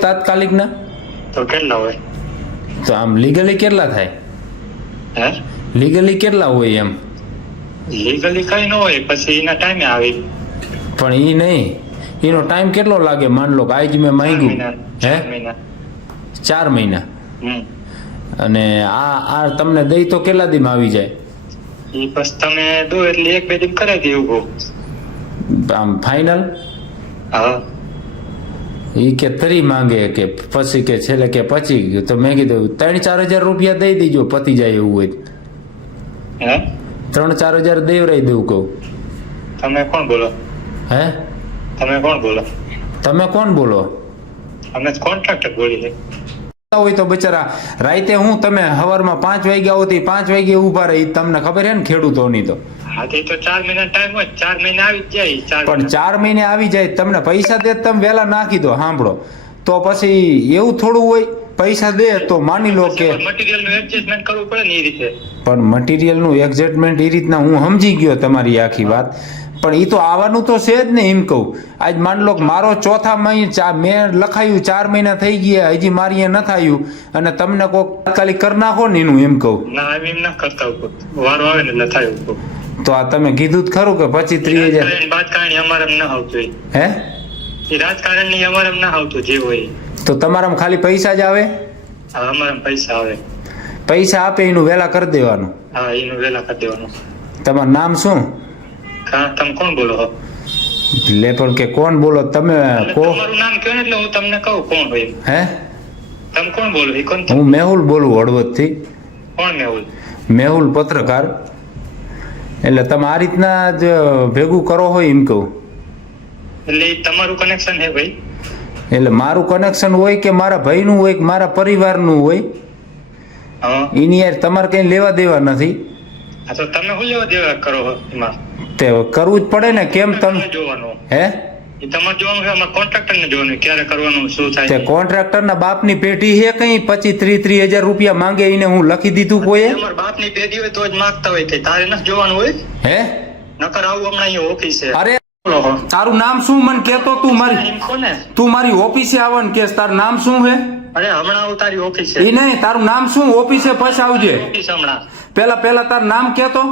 તાત્કાલિકના તો કેટલા હોય? તો આમ લીગલી કેટલા થાય? હે? લીગલી કેટલા હોય એમ? લીગલી કઈ ન હોય પછી એના ટાઈમે આવી. પણ એ નહીં. એનો ટાઈમ કેટલો લાગે? માન લો કે આજ મેં માંગ્યું. હે? ચાર મહિના. અને આ આ તમને દઈ તો કેટલા દીમાં આવી જાય? એ પછી તમે દો એટલે એક બે દિન કરાવી દેવું આમ ફાઇનલ હા. એ કે તરી માંગે કે પછી કે છેલ્લે કે પચી ગયું તો મેં કીધું ત્રણ ચાર હજાર રૂપિયા દઈ દેજો પતી જાય એવું હોય હે? ત્રણ ચાર હજાર દેવરાઈ દઉં કહું. તમે કોણ બોલો? હે? તમે કોણ બોલો? તમે કોણ બોલો? અમે કોન્ટ્રાક્ટર બોલી છે હોય તો બચારા રાતે હું તમે સવારમાં પાંચ વાગ્યા હોતી પાંચ વાગે ઊભા રહી તમને ખબર હે ને ખેડૂતોની તો. પણ ચાર મહિને આવી જાય તમને પૈસા દે તમે વહેલા નાખી દો સાંભળો. તો પછી એવું થોડું હોય પૈસા દે તો માની લો કે મટીરિયલનું એડજસ્ટમેન્ટ કરવું પડે ને એ રીતે. પણ રીતના હું સમજી ગયો તમારી આખી વાત. પણ એ તો આવવાનું તો છે જ ને એમ કહું. આજ માન લો કે મારો ચોથા મહિના મેં લખાયું ચાર મહિના થઈ ગયા હજી મારી ન થયું. અને તમને કોઈ તાત્કાલિક કરી નાખો ને એનું એમ કહું. ના એમ એમ ના કરતા વારો આવે ને ન થાય તો આ તમે કીધું જ ખરું કે પછી ત્રીસ હજાર રાજકારણ રાજકારણી અમારે એમ આવતું હે? ની અમારે ના આવતું જે હોય. તો તમારામાં ખાલી પૈસા જ આવે? હા અમારે એમ પૈસા આવે. પૈસા આપે એનું વહેલા કરી દેવાનું. હા એનું વેલા કરી દેવાનું. તમારું નામ શું? હા તમે કોણ બોલો છો? લે પણ કે કોણ બોલો? તમે કો તમારું નામ કયો એટલે હું તમને કહું કોણ હોય. હે? તમે કોણ બોલો? એ કોણ હું મેહુલ બોલું હળવદથી. કોણ મેહુલ? મેહુલ પત્રકાર. એટલે તમે આ રીતના જ ભેગું કરો હોય એમ કહું. એટલે તમારું કનેક્શન હે ભાઈ. એટલે મારું કનેક્શન હોય કે મારા ભાઈનું હોય કે મારા પરિવારનું હોય એની યાર તમારે કંઈ લેવા દેવા નથી. તો તમે શું લેવા દેવા કરો એમાં? તે કરવું જ પડે ને કેમ તમે જોવાનું. હે? તમારે જોવાનું છે અમારે કોન્ટ્રાક્ટર ને જોવાનું ક્યારે કરવાનું શું તે થાય કોન્ટ્રાક્ટરના બાપની પેઢી છે કઈ? પચીસ ત્રીસ ત્રીસ હજાર રૂપિયા માંગે એને હું લખી દીધું કોઈએ તમારા બાપની પેઢી હોય તો જ માંગતા હોય તારે નથી જોવાનું હોય? હે? નકર આવું હમણાં અહીંયા ઓફિસે અરે છો. તારું નામ શું? મને કેતો તું મારી તું મારી ઓફિસે આવવાનું કેસ. તારું નામ શું હે? અરે હમણાં હું તારી ઓફિસે. એ નહીં તારું નામ શું? ઓફિસે પછી આવજે. હમણાં. પેલા પેલા તારું નામ કેતો